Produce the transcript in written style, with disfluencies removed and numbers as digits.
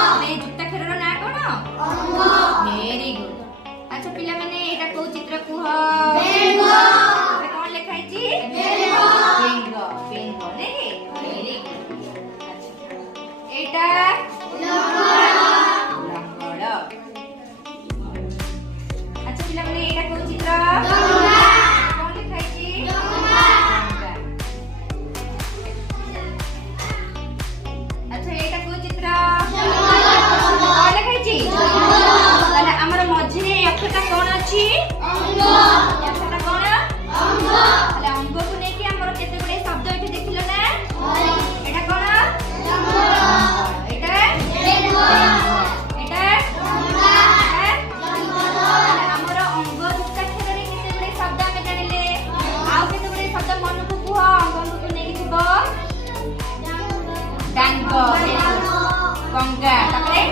ଯୁକ୍ତାକ୍ଷର ର ନାଁ କଣ? Very good. अच्छा पिला माने एटा को चित्र कुह बेंग कौन लिखा है जी बेंग बेंग ने वेरी गुड। अच्छा एटा लंगड़। अच्छा पिला माने एटा को चित्र गंगा कौन लिखा है जी गंगा। अच्छा एटा को चित्र कौन लिखा है जी ताले हमर मझिरे अक्षरटा कौन अछि अंग। अक्षरटा कौन अंग ताले अंग को नै कि हमर केते गुडे शब्द एठी देखिलो ना एटा कौन अंग एटा बेंग एटा गंगा ताले हमर अंग युक्ताक्षर रे केते गुडे शब्द हम जानिले आउ केते गुडे शब्द मन को कुह अंग को नै कि थिबो डांग गंगा तापरे